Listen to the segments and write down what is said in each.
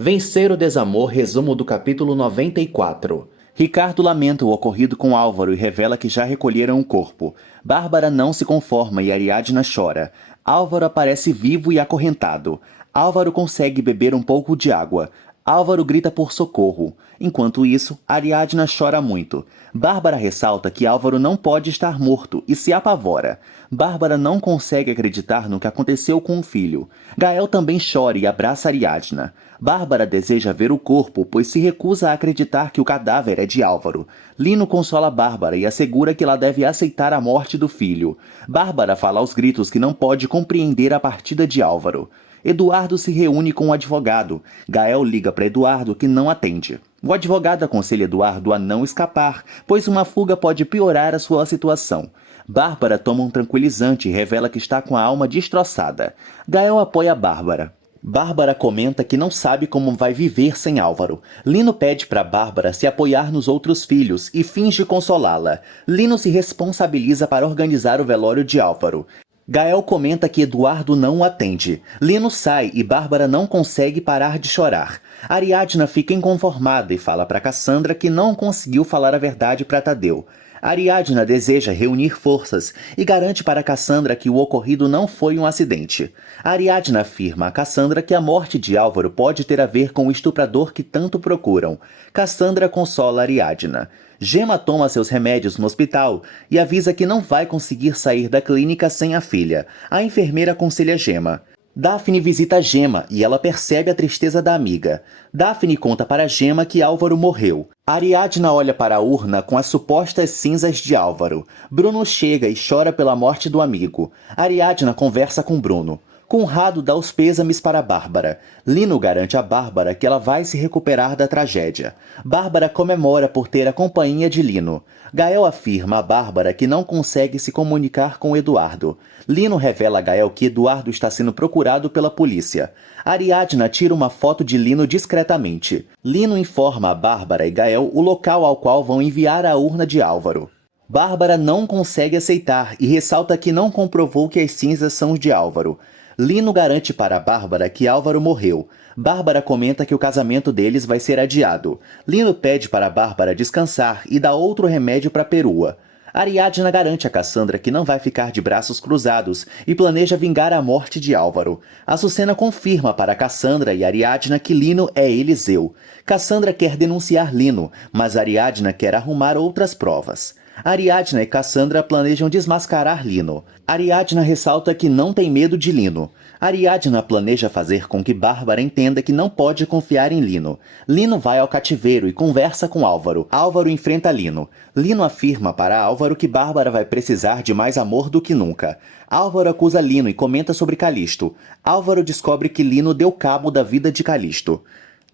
Vencer o desamor, resumo do capítulo 94. Ricardo lamenta o ocorrido com Álvaro e revela que já recolheram o corpo. Bárbara não se conforma e Ariadna chora. Álvaro aparece vivo e acorrentado. Álvaro consegue beber um pouco de água. Álvaro grita por socorro. Enquanto isso, Ariadna chora muito. Bárbara ressalta que Álvaro não pode estar morto e se apavora. Bárbara não consegue acreditar no que aconteceu com o filho. Gael também chora e abraça Ariadna. Bárbara deseja ver o corpo, pois se recusa a acreditar que o cadáver é de Álvaro. Lino consola Bárbara e assegura que ela deve aceitar a morte do filho. Bárbara fala aos gritos que não pode compreender a partida de Álvaro. Eduardo se reúne com o advogado. Gael liga para Eduardo, que não atende. O advogado aconselha Eduardo a não escapar, pois uma fuga pode piorar a sua situação. Bárbara toma um tranquilizante e revela que está com a alma destroçada. Gael apoia Bárbara. Bárbara comenta que não sabe como vai viver sem Álvaro. Lino pede para Bárbara se apoiar nos outros filhos e finge consolá-la. Lino se responsabiliza para organizar o velório de Álvaro. Gael comenta que Eduardo não o atende. Lino sai e Bárbara não consegue parar de chorar. Ariadna fica inconformada e fala para Cassandra que não conseguiu falar a verdade para Tadeu. Ariadna deseja reunir forças e garante para Cassandra que o ocorrido não foi um acidente. Ariadna afirma a Cassandra que a morte de Álvaro pode ter a ver com o estuprador que tanto procuram. Cassandra consola Ariadna. Gema toma seus remédios no hospital e avisa que não vai conseguir sair da clínica sem a filha. A enfermeira aconselha Gema. Daphne visita Gema e ela percebe a tristeza da amiga. Daphne conta para Gema que Álvaro morreu. Ariadna olha para a urna com as supostas cinzas de Álvaro. Bruno chega e chora pela morte do amigo. Ariadna conversa com Bruno. Conrado dá os pêsames para Bárbara. Lino garante a Bárbara que ela vai se recuperar da tragédia. Bárbara comemora por ter a companhia de Lino. Gael afirma a Bárbara que não consegue se comunicar com Eduardo. Lino revela a Gael que Eduardo está sendo procurado pela polícia. Ariadna tira uma foto de Lino discretamente. Lino informa a Bárbara e Gael o local ao qual vão enviar a urna de Álvaro. Bárbara não consegue aceitar e ressalta que não comprovou que as cinzas são de Álvaro. Lino garante para Bárbara que Álvaro morreu. Bárbara comenta que o casamento deles vai ser adiado. Lino pede para Bárbara descansar e dá outro remédio para Perua. Ariadna garante a Cassandra que não vai ficar de braços cruzados e planeja vingar a morte de Álvaro. Açucena confirma para Cassandra e Ariadna que Lino é Eliseu. Cassandra quer denunciar Lino, mas Ariadna quer arrumar outras provas. Ariadna e Cassandra planejam desmascarar Lino. Ariadna ressalta que não tem medo de Lino. Ariadna planeja fazer com que Bárbara entenda que não pode confiar em Lino. Lino vai ao cativeiro e conversa com Álvaro. Álvaro enfrenta Lino. Lino afirma para Álvaro que Bárbara vai precisar de mais amor do que nunca. Álvaro acusa Lino e comenta sobre Calixto. Álvaro descobre que Lino deu cabo da vida de Calixto.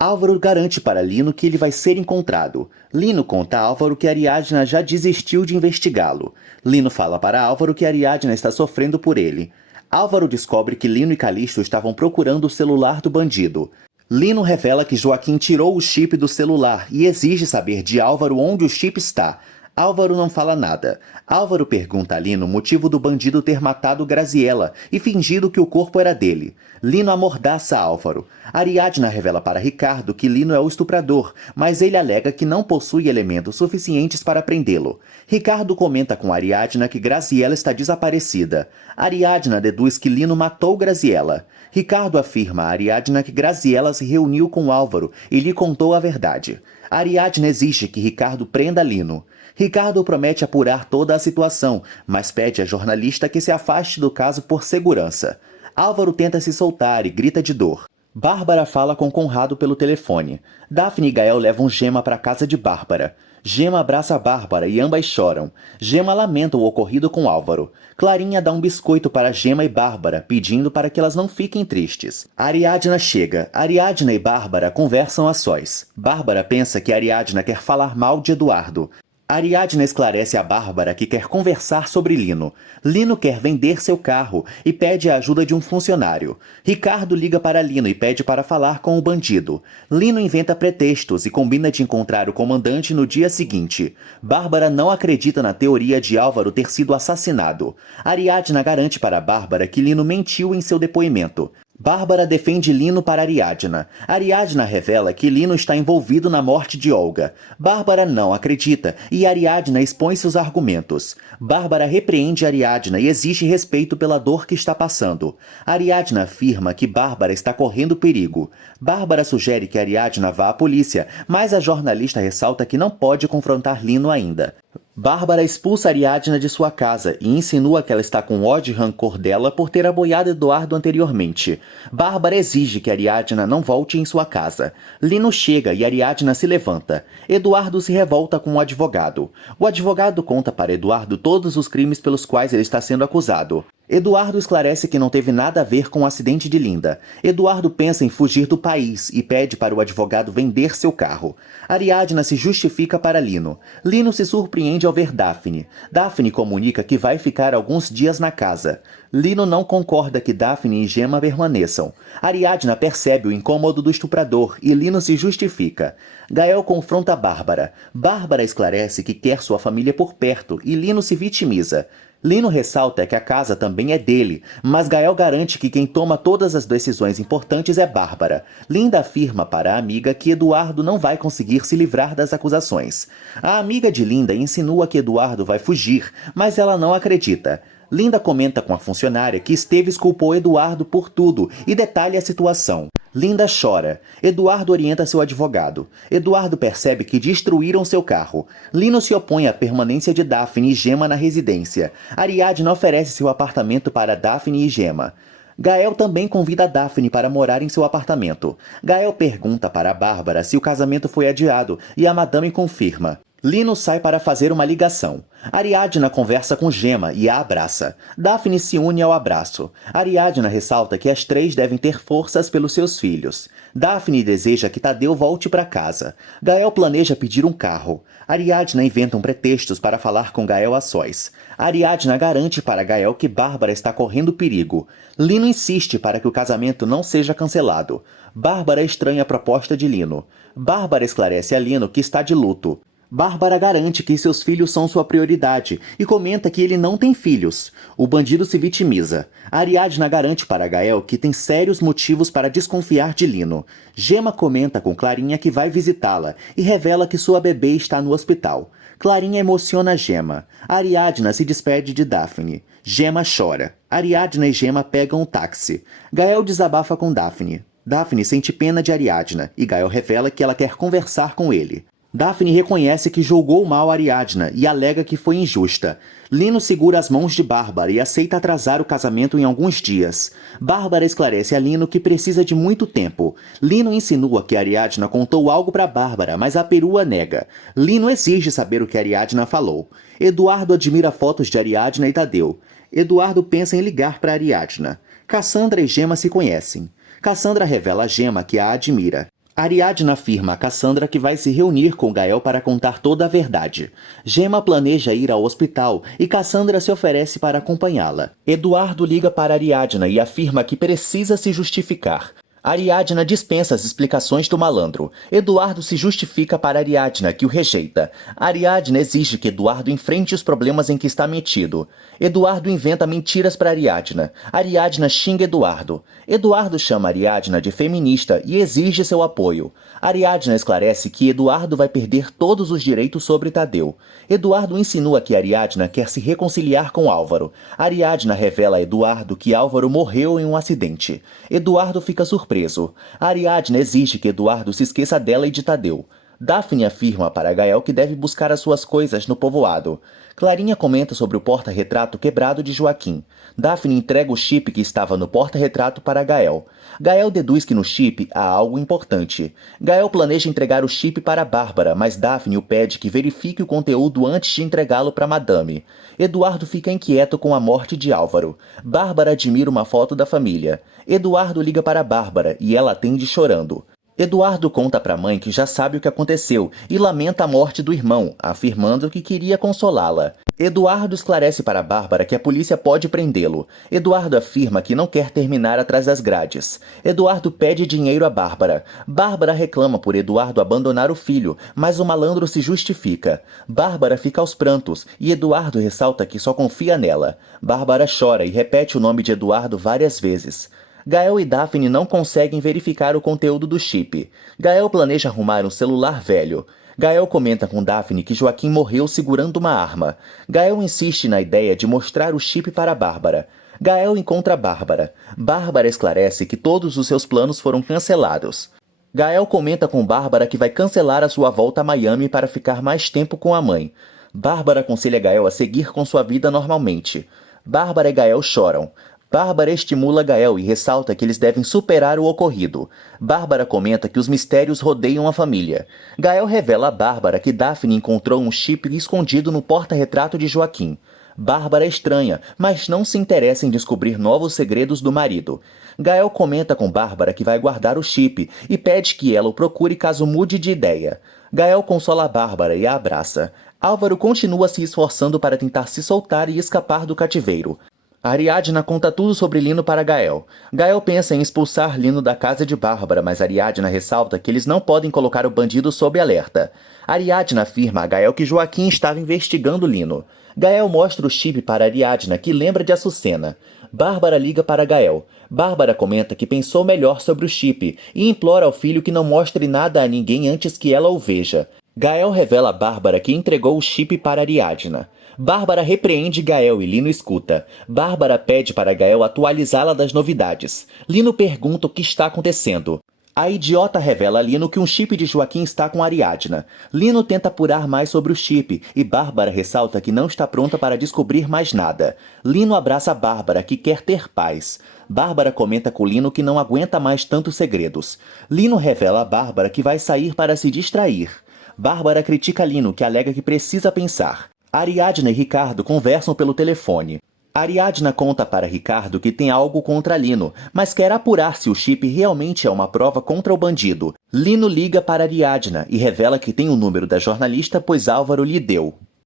Álvaro garante para Lino que ele vai ser encontrado. Lino conta a Álvaro que Ariadna já desistiu de investigá-lo. Lino fala para Álvaro que Ariadna está sofrendo por ele. Álvaro descobre que Lino e Calixto estavam procurando o celular do bandido. Lino revela que Joaquim tirou o chip do celular e exige saber de Álvaro onde o chip está. Álvaro não fala nada. Álvaro pergunta a Lino o motivo do bandido ter matado Graziella e fingido que o corpo era dele. Lino amordaça Álvaro. Ariadna revela para Ricardo que Lino é o estuprador, mas ele alega que não possui elementos suficientes para prendê-lo. Ricardo comenta com Ariadna que Graziella está desaparecida. Ariadna deduz que Lino matou Graziella. Ricardo afirma a Ariadna que Graziella se reuniu com Álvaro e lhe contou a verdade. Ariadna exige que Ricardo prenda Lino. Ricardo promete apurar toda a situação, mas pede à jornalista que se afaste do caso por segurança. Álvaro tenta se soltar e grita de dor. Bárbara fala com Conrado pelo telefone. Daphne e Gael levam Gema para a casa de Bárbara. Gema abraça Bárbara e ambas choram. Gema lamenta o ocorrido com Álvaro. Clarinha dá um biscoito para Gema e Bárbara, pedindo para que elas não fiquem tristes. Ariadna chega. Ariadna e Bárbara conversam a sós. Bárbara pensa que Ariadna quer falar mal de Eduardo. Ariadna esclarece a Bárbara que quer conversar sobre Lino. Lino quer vender seu carro e pede a ajuda de um funcionário. Ricardo liga para Lino e pede para falar com o bandido. Lino inventa pretextos e combina de encontrar o comandante no dia seguinte. Bárbara não acredita na teoria de Álvaro ter sido assassinado. Ariadna garante para Bárbara que Lino mentiu em seu depoimento. Bárbara defende Lino para Ariadna. Ariadna revela que Lino está envolvido na morte de Olga. Bárbara não acredita e Ariadna expõe seus argumentos. Bárbara repreende Ariadna e exige respeito pela dor que está passando. Ariadna afirma que Bárbara está correndo perigo. Bárbara sugere que Ariadna vá à polícia, mas a jornalista ressalta que não pode confrontar Lino ainda. Bárbara expulsa Ariadna de sua casa e insinua que ela está com ódio e rancor dela por ter aboiado Eduardo anteriormente. Bárbara exige que Ariadna não volte em sua casa. Lino chega e Ariadna se levanta. Eduardo se revolta com o advogado. O advogado conta para Eduardo todos os crimes pelos quais ele está sendo acusado. Eduardo esclarece que não teve nada a ver com o acidente de Linda. Eduardo pensa em fugir do país e pede para o advogado vender seu carro. Ariadna se justifica para Lino. Lino se surpreende ao ver Daphne. Daphne comunica que vai ficar alguns dias na casa. Lino não concorda que Daphne e Gemma permaneçam. Ariadna percebe o incômodo do estuprador e Lino se justifica. Gael confronta Bárbara. Bárbara esclarece que quer sua família por perto e Lino se vitimiza. Lino ressalta que a casa também é dele, mas Gael garante que quem toma todas as decisões importantes é Bárbara. Linda afirma para a amiga que Eduardo não vai conseguir se livrar das acusações. A amiga de Linda insinua que Eduardo vai fugir, mas ela não acredita. Linda comenta com a funcionária que Esteves culpou Eduardo por tudo e detalha a situação. Linda chora. Eduardo orienta seu advogado. Eduardo percebe que destruíram seu carro. Lino se opõe à permanência de Daphne e Gemma na residência. Ariadna oferece seu apartamento para Daphne e Gemma. Gael também convida Daphne para morar em seu apartamento. Gael pergunta para Bárbara se o casamento foi adiado e a madame confirma. Lino sai para fazer uma ligação. Ariadna conversa com Gemma e a abraça. Daphne se une ao abraço. Ariadna ressalta que as três devem ter forças pelos seus filhos. Daphne deseja que Tadeu volte para casa. Gael planeja pedir um carro. Ariadna inventa pretextos para falar com Gael a sós. Ariadna garante para Gael que Bárbara está correndo perigo. Lino insiste para que o casamento não seja cancelado. Bárbara estranha a proposta de Lino. Bárbara esclarece a Lino que está de luto. Bárbara garante que seus filhos são sua prioridade e comenta que ele não tem filhos. O bandido se vitimiza. Ariadna garante para Gael que tem sérios motivos para desconfiar de Lino. Gemma comenta com Clarinha que vai visitá-la e revela que sua bebê está no hospital. Clarinha emociona Gemma. Ariadna se despede de Daphne. Gemma chora. Ariadna e Gemma pegam um táxi. Gael desabafa com Daphne. Daphne sente pena de Ariadna e Gael revela que ela quer conversar com ele. Daphne reconhece que julgou mal Ariadna e alega que foi injusta. Lino segura as mãos de Bárbara e aceita atrasar o casamento em alguns dias. Bárbara esclarece a Lino que precisa de muito tempo. Lino insinua que Ariadna contou algo para Bárbara, mas a perua nega. Lino exige saber o que Ariadna falou. Eduardo admira fotos de Ariadna e Tadeu. Eduardo pensa em ligar para Ariadna. Cassandra e Gemma se conhecem. Cassandra revela a Gemma que a admira. Ariadna afirma a Cassandra que vai se reunir com Gael para contar toda a verdade. Gemma planeja ir ao hospital e Cassandra se oferece para acompanhá-la. Eduardo liga para Ariadna e afirma que precisa se justificar. Ariadna dispensa as explicações do malandro. Eduardo se justifica para Ariadna, que o rejeita. Ariadna exige que Eduardo enfrente os problemas em que está metido. Eduardo inventa mentiras para Ariadna. Ariadna xinga Eduardo. Eduardo chama Ariadna de feminista e exige seu apoio. Ariadna esclarece que Eduardo vai perder todos os direitos sobre Tadeu. Eduardo insinua que Ariadna quer se reconciliar com Álvaro. Ariadna revela a Eduardo que Álvaro morreu em um acidente. Eduardo fica surpreso. Ariadna exige que Eduardo se esqueça dela e de Tadeu. Daphne afirma para Gael que deve buscar as suas coisas no povoado. Clarinha comenta sobre o porta-retrato quebrado de Joaquim. Daphne entrega o chip que estava no porta-retrato para Gael. Gael deduz que no chip há algo importante. Gael planeja entregar o chip para Bárbara, mas Daphne o pede que verifique o conteúdo antes de entregá-lo para Madame. Eduardo fica inquieto com a morte de Álvaro. Bárbara admira uma foto da família. Eduardo liga para Bárbara e ela atende chorando. Eduardo conta para a mãe que já sabe o que aconteceu e lamenta a morte do irmão, afirmando que queria consolá-la. Eduardo esclarece para Bárbara que a polícia pode prendê-lo. Eduardo afirma que não quer terminar atrás das grades. Eduardo pede dinheiro a Bárbara. Bárbara reclama por Eduardo abandonar o filho, mas o malandro se justifica. Bárbara fica aos prantos e Eduardo ressalta que só confia nela. Bárbara chora e repete o nome de Eduardo várias vezes. Gael e Daphne não conseguem verificar o conteúdo do chip. Gael planeja arrumar um celular velho. Gael comenta com Daphne que Joaquim morreu segurando uma arma. Gael insiste na ideia de mostrar o chip para Bárbara. Gael encontra Bárbara. Bárbara esclarece que todos os seus planos foram cancelados. Gael comenta com Bárbara que vai cancelar a sua volta a Miami para ficar mais tempo com a mãe. Bárbara aconselha Gael a seguir com sua vida normalmente. Bárbara e Gael choram. Bárbara estimula Gael e ressalta que eles devem superar o ocorrido. Bárbara comenta que os mistérios rodeiam a família. Gael revela a Bárbara que Daphne encontrou um chip escondido no porta-retrato de Joaquim. Bárbara estranha, mas não se interessa em descobrir novos segredos do marido. Gael comenta com Bárbara que vai guardar o chip e pede que ela o procure caso mude de ideia. Gael consola Bárbara e a abraça. Álvaro continua se esforçando para tentar se soltar e escapar do cativeiro. Ariadna conta tudo sobre Lino para Gael. Gael pensa em expulsar Lino da casa de Bárbara, mas Ariadna ressalta que eles não podem colocar o bandido sob alerta. Ariadna afirma a Gael que Joaquim estava investigando Lino. Gael mostra o chip para Ariadna, que lembra de Açucena. Bárbara liga para Gael. Bárbara comenta que pensou melhor sobre o chip e implora ao filho que não mostre nada a ninguém antes que ela o veja. Gael revela a Bárbara que entregou o chip para Ariadna. Bárbara repreende Gael e Lino escuta. Bárbara pede para Gael atualizá-la das novidades. Lino pergunta o que está acontecendo. A idiota revela a Lino que um chip de Joaquim está com Ariadna. Lino tenta apurar mais sobre o chip e Bárbara ressalta que não está pronta para descobrir mais nada. Lino abraça Bárbara, que quer ter paz. Bárbara comenta com Lino que não aguenta mais tantos segredos. Lino revela a Bárbara que vai sair para se distrair. Bárbara critica Lino, que alega que precisa pensar. Ariadna e Ricardo conversam pelo telefone. Ariadna conta para Ricardo que tem algo contra Lino, mas quer apurar se o chip realmente é uma prova contra o bandido. Lino liga para Ariadna e revela que tem o número da jornalista, pois Álvaro lhe deu.